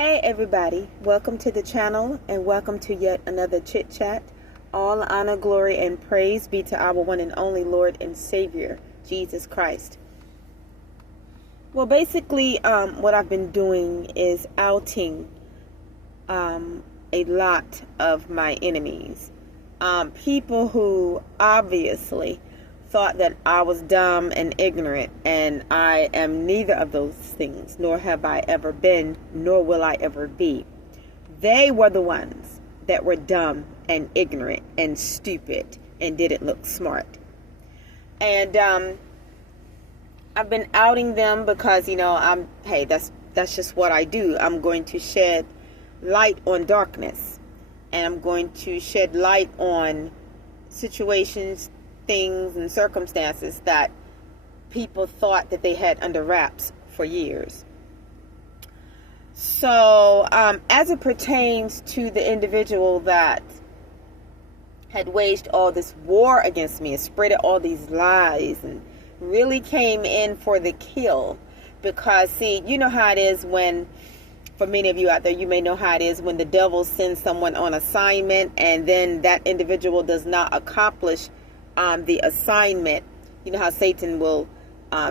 Hey everybody, welcome to the channel and welcome to yet another Chit Chat. All honor, glory, and praise be to our one and only Lord and Savior, Jesus Christ. Well, basically, what I've been doing is outing a lot of my enemies. People who obviously thought that I was dumb and ignorant, and I am neither of those things, nor have I ever been, nor will I ever be. They were the ones that were dumb and ignorant and stupid and didn't look smart. And I've been outing them because, that's just what I do. I'm going to shed light on darkness, and I'm going to shed light on situations, things, and circumstances that people thought that they had under wraps for years. So, as it pertains to the individual that had waged all this war against me and spread all these lies and really came in for the kill, because, see, you know how it is when, for many of you out there, you may know how it is when the devil sends someone on assignment and then that individual does not accomplish the assignment. You know how Satan will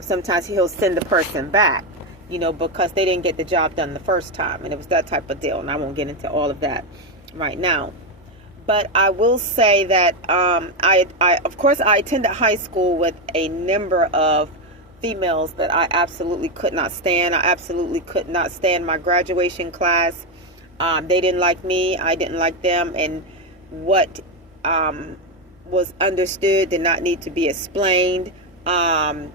sometimes he'll send the person back, because they didn't get the job done the first time, and it was that type of deal. And I won't get into all of that right now, but I will say that I of course I attended high school with a number of females that I absolutely could not stand. I absolutely could not stand my graduation class. They didn't like me, I didn't like them, and what was understood did not need to be explained. They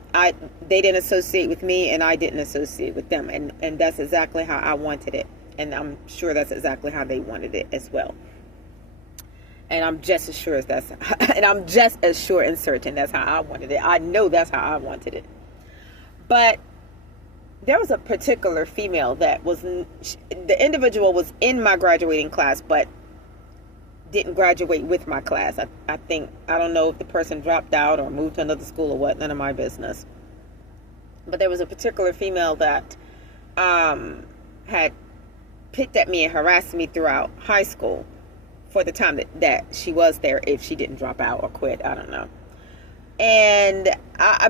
didn't associate with me, and I didn't associate with them, and that's exactly how I wanted it, and I'm sure that's exactly how they wanted it as well. And I'm just as sure and certain that's how I wanted it. I know that's how I wanted it. But there was a particular female that the individual was in my graduating class, but didn't graduate with my class. I don't know if the person dropped out or moved to another school or what, none of my business. But there was a particular female that had picked at me and harassed me throughout high school for the time that she was there, if she didn't drop out or quit, I don't know. And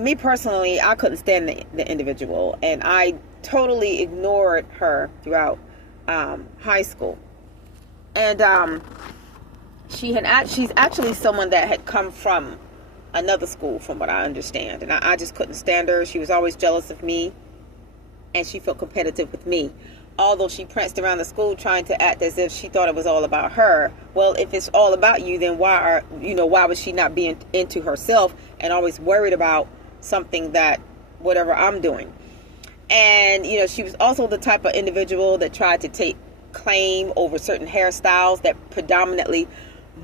me personally, I couldn't stand the individual, and I totally ignored her throughout high school. And she's actually someone that had come from another school, from what I understand, and I just couldn't stand her. She was always jealous of me, and she felt competitive with me. Although she pranced around the school trying to act as if she thought it was all about her. Well, if it's all about you, then why would she not be into herself and always worried about something that whatever I'm doing? And she was also the type of individual that tried to take claim over certain hairstyles that predominantly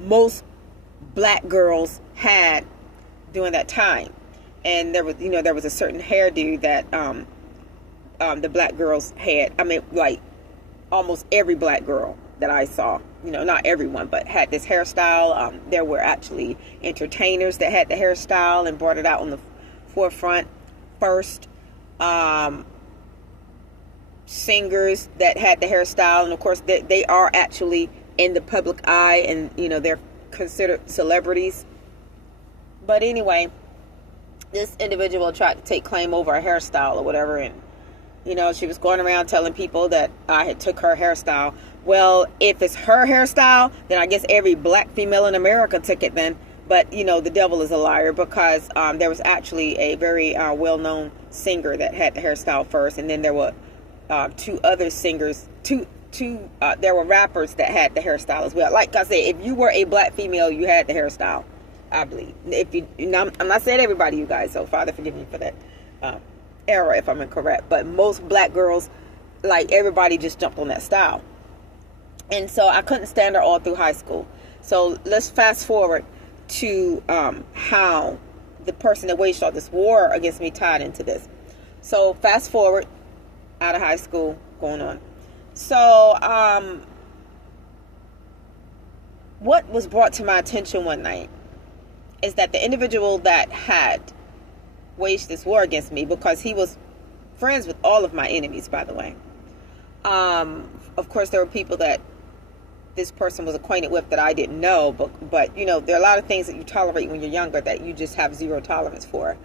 most black girls had during that time. And there was a certain hairdo that the black girls had. I mean, like almost every black girl that I saw, not everyone, but had this hairstyle. There were actually entertainers that had the hairstyle and brought it out on the forefront first. Singers that had the hairstyle, and of course they are actually in the public eye, and they're considered celebrities. But anyway, this individual tried to take claim over a hairstyle or whatever, and she was going around telling people that I had took her hairstyle. Well, if it's her hairstyle, then I guess every black female in America took it then. But, the devil is a liar, because there was actually a very well-known singer that had the hairstyle first. And then there were two other singers, there were rappers that had the hairstyle as well. Like I said, if you were a black female, you had the hairstyle, I believe. I'm not saying everybody, you guys, so Father forgive me for that error if I'm incorrect, but most black girls, like everybody, just jumped on that style. And so I couldn't stand her all through high school. So let's fast forward to how the person that waged all this war against me tied into this. So fast forward out of high school, going on. So what was brought to my attention one night is that the individual that had waged this war against me, because he was friends with all of my enemies, by the way, Of course, there were people that this person was acquainted with that I didn't know, but you know, there are a lot of things that you tolerate when you're younger that you just have zero tolerance for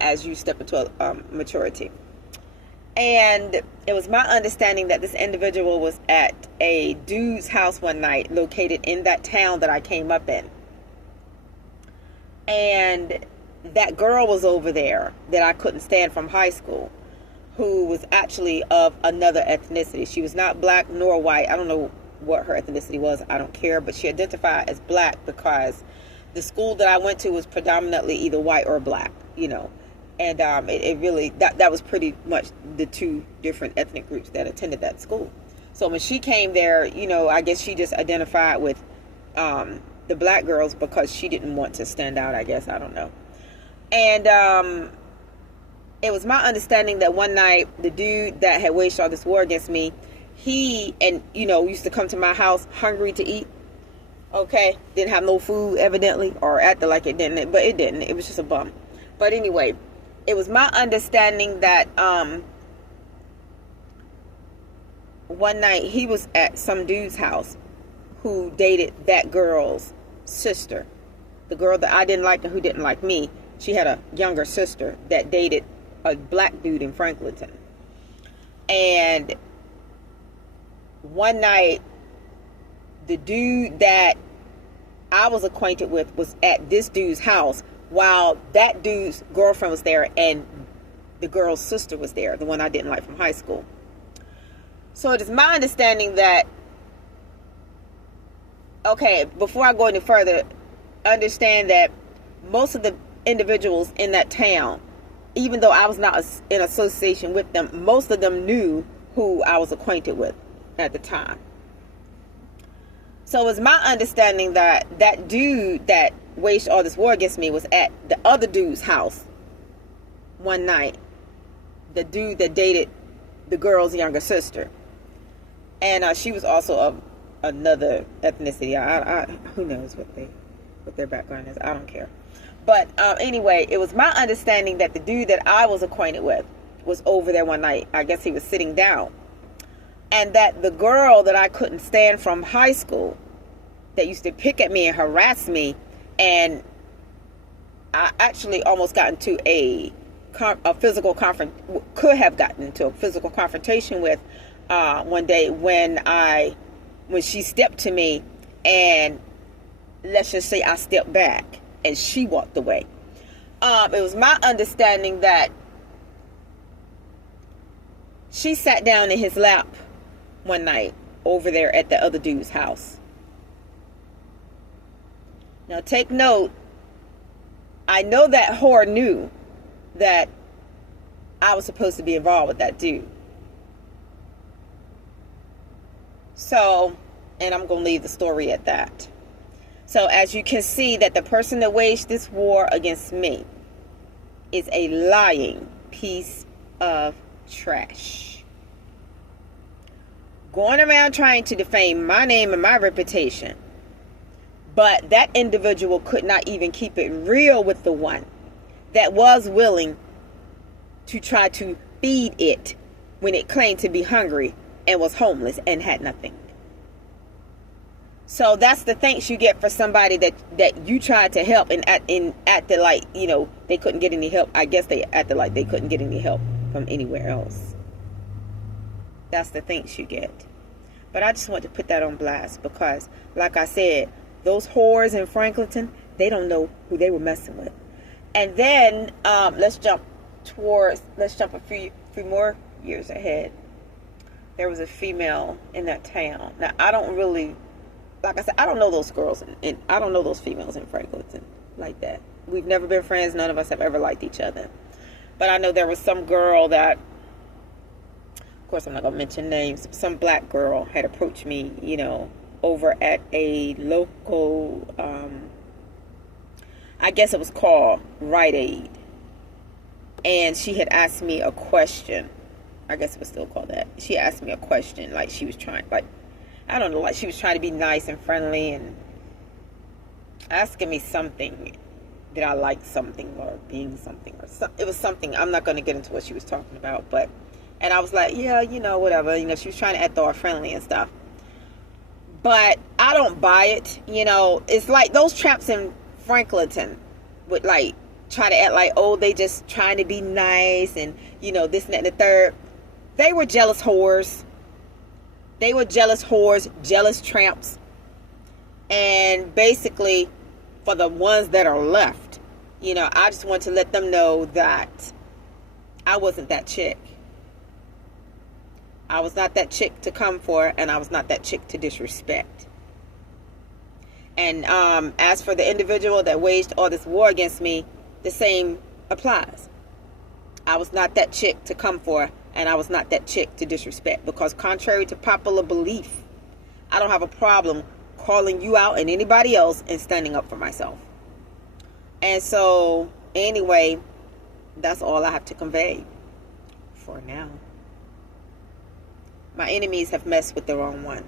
as you step into maturity. And it was my understanding that this individual was at a dude's house one night located in that town that I came up in. And that girl was over there that I couldn't stand from high school, who was actually of another ethnicity. She was not black nor white. I don't know what her ethnicity was. I don't care. But she identified as black because the school that I went to was predominantly either white or black, you know. And it really, that was pretty much the two different ethnic groups that attended that school. So when she came there, you know, I guess she just identified with the black girls because she didn't want to stand out, I guess. I don't know. And it was my understanding that one night, the dude that had waged all this war against me, he, and, you know, used to come to my house hungry to eat. Okay? Didn't have no food, evidently, or acted like it didn't. But it didn't. It was just a bum. But anyway, it was my understanding that one night he was at some dude's house who dated that girl's sister. The girl that I didn't like and who didn't like me, she had a younger sister that dated a black dude in Franklinton. And one night, the dude that I was acquainted with was at this dude's house while that dude's girlfriend was there and the girl's sister was there, the one I didn't like from high school. So it is my understanding that, okay, before I go any further, understand that most of the individuals in that town, even though I was not in association with them, most of them knew who I was acquainted with at the time. So it's my understanding that that dude that waged all this war against me was at the other dude's house one night. The dude that dated the girl's younger sister. And she was also of another ethnicity. Who knows what their background is. I don't care. But anyway, it was my understanding that the dude that I was acquainted with was over there one night. I guess he was sitting down. And that the girl that I couldn't stand from high school, that used to pick at me and harass me, and I actually almost got into a physical could have gotten into a physical confrontation with one day when she stepped to me, and let's just say I stepped back and she walked away. It was my understanding that she sat down in his lap one night over there at the other dude's house. Now take note, I know that whore knew that I was supposed to be involved with that dude. So, and I'm going to leave the story at that. So as you can see, that the person that waged this war against me is a lying piece of trash. Going around trying to defame my name and my reputation. But that individual could not even keep it real with the one that was willing to try to feed it when it claimed to be hungry and was homeless and had nothing. So that's the thanks you get for somebody that you tried to help and acted like, you know, they couldn't get any help. I guess they acted like they couldn't get any help from anywhere else. That's the thanks you get. But I just want to put that on blast because, like I said, those whores in Franklinton, they don't know who they were messing with. And then let's jump a few more years ahead. There was a female in that town. Now I don't really, like I said, I don't know those girls and I don't know those females in Franklinton like that. We've never been friends. None of us have ever liked each other. But I know there was some girl that, of course I'm not going to mention names, some black girl had approached me, you know, over at a local, I guess it was called Rite Aid. And she had asked me a question. I guess it was still called that. She asked me a question, like she was trying, like, I don't know, like she was trying to be nice and friendly and asking me something. Did I like something or being something or something? It was something. I'm not going to get into what she was talking about, but And I was like, yeah, whatever. She was trying to act all friendly and stuff. But I don't buy it. It's like those tramps in Franklinton would like try to act like, oh, they just trying to be nice and, this and that and the third. They were jealous whores. They were jealous whores, jealous tramps. And basically, for the ones that are left, I just want to let them know that I wasn't that chick. I was not that chick to come for, and I was not that chick to disrespect. And as for the individual that waged all this war against me, the same applies. I was not that chick to come for, and I was not that chick to disrespect. Because contrary to popular belief, I don't have a problem calling you out and anybody else and standing up for myself. And so, anyway, that's all I have to convey for now. My enemies have messed with the wrong one.